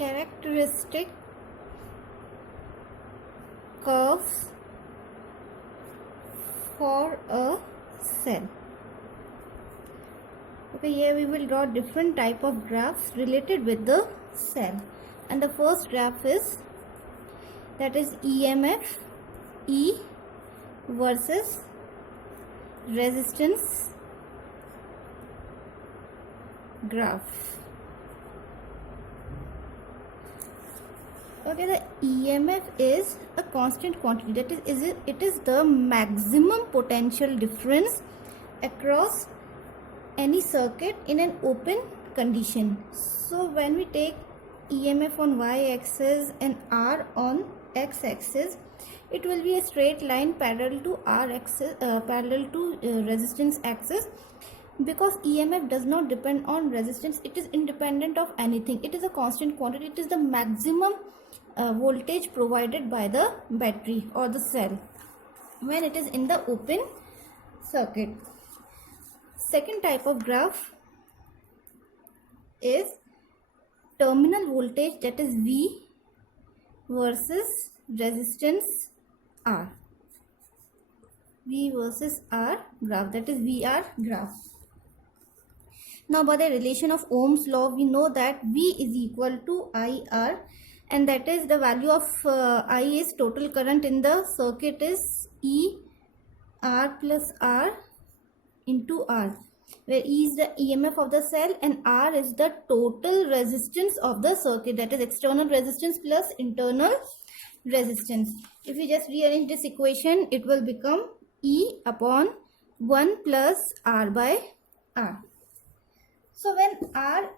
characteristic curves for a cell. Okay, here we will draw different type of graphs related with the cell, and the first graph is EMF E versus resistance graph. Okay, the EMF is a constant quantity, that is it is the maximum potential difference across any circuit in an open condition. So when we take EMF on y-axis and R on x-axis, it will be a straight line parallel to resistance axis, because EMF does not depend on resistance. It is independent of anything. It is a constant quantity. It is the maximum voltage provided by the battery or the cell when it is in the open circuit. Second type of graph is terminal voltage, that is V versus resistance R. V versus R graph, that is VR graph. Now by the relation of Ohm's law, we know that V is equal to IR, and that is the value of I is total current in the circuit is E R plus R into R, where E is the EMF of the cell and R is the total resistance of the circuit, that is external resistance plus internal resistance. If we just rearrange this equation, it will become E upon 1 plus R by R. So when R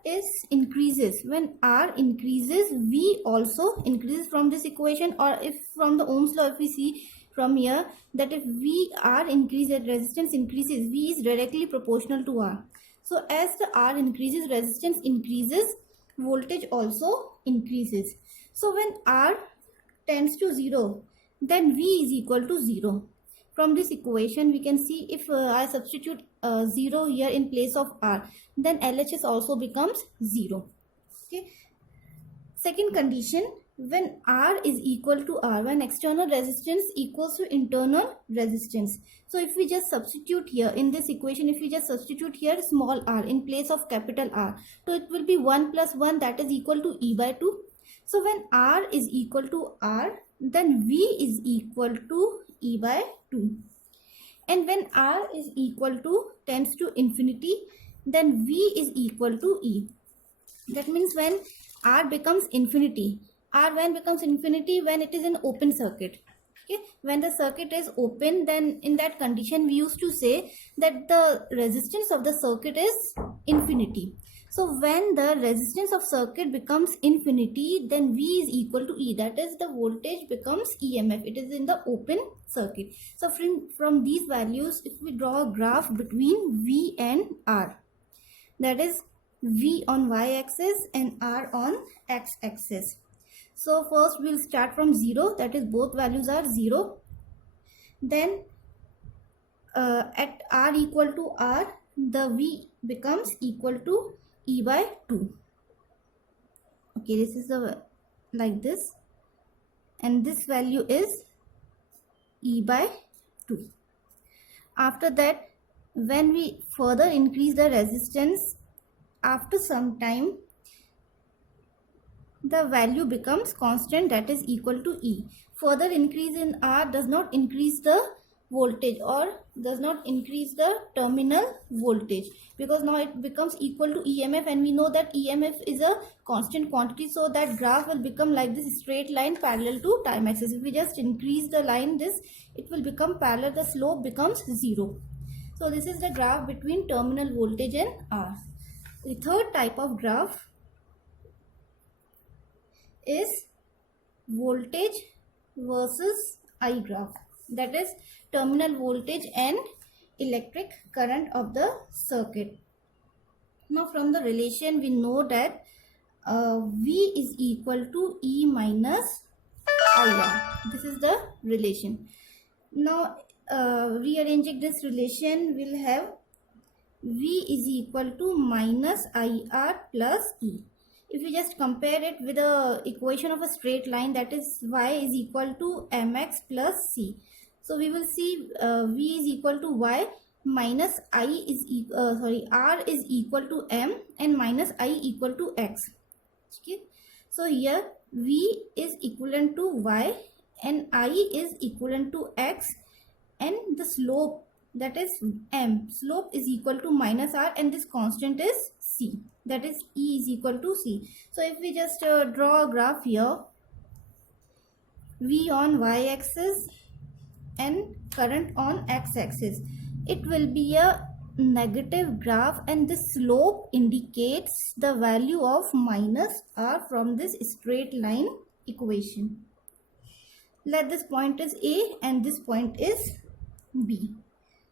increases, V also increases from this equation, or if from the Ohm's law, if we see from here that if VR increases, resistance increases, V is directly proportional to R. So as the R increases, resistance increases, voltage also increases. So when R tends to 0, then V is equal to 0. From this equation we can see, if I substitute 0 here in place of R, then LHS also becomes 0. Okay. Second condition, when R is equal to R, when external resistance equals to internal resistance. So if we just substitute here in this equation, if we just substitute here small r in place of capital R, so it will be 1 plus 1, that is equal to E by 2. So when R is equal to R, then V is equal to E by 2. And when R is equal to tends to infinity, then V is equal to E. That means when R becomes infinity, when it is an open circuit. Okay, when the circuit is open, then in that condition we used to say that the resistance of the circuit is infinity. So when the resistance of circuit becomes infinity, then V is equal to E, that is the voltage becomes EMF. It is in the open circuit. So from these values, if we draw a graph between V and R, that is V on y-axis and R on x-axis. So first we will start from 0, that is both values are 0. Then at R equal to R, the V becomes equal to E by 2. Okay, this is like this, and this value is E by 2. After that, when we further increase the resistance, after some time the value becomes constant, that is equal to E. Further increase in R does not increase the voltage or does not increase the terminal voltage, because now it becomes equal to EMF, and we know that EMF is a constant quantity. So that graph will become like this straight line parallel to time axis. If we just increase the line, it will become parallel, the slope becomes 0. So this is the graph between terminal voltage and R. The third type of graph is voltage versus I graph, that is terminal voltage and electric current of the circuit. Now from the relation we know that V is equal to E minus IR. This is the relation. Now rearranging this relation, we'll have V is equal to minus IR plus E. if we just compare it with the equation of a straight line, that is y is equal to mx plus c. So we will see v is equal to y minus r is equal to m and minus I equal to x. Okay. So here v is equivalent to y and I is equivalent to x, and the slope, that is m, slope is equal to minus r, and this constant is c, that is E is equal to c. So if we just draw a graph here, v on y-axis and current on x-axis, it will be a negative graph, and this slope indicates the value of minus r from this straight line equation. Let this point is A and this point is B.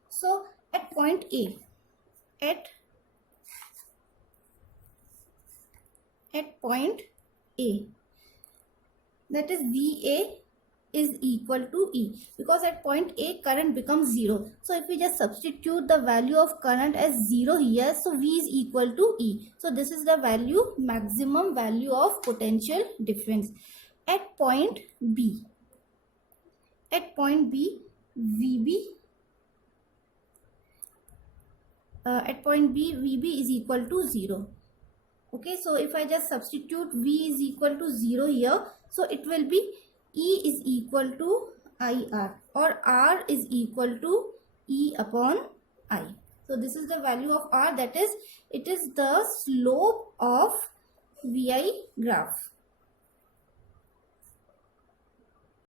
So at point A, at point A, that is VA is equal to E, because at point A current becomes 0. So if we just substitute the value of current as 0 here, so V is equal to E. So this is the value, maximum value of potential difference. At point B, VB, VB is equal to 0. Okay, so if I just substitute V is equal to 0 here, so it will be E is equal to IR, or R is equal to E upon I. So this is the value of R, that is, it is the slope of VI graph.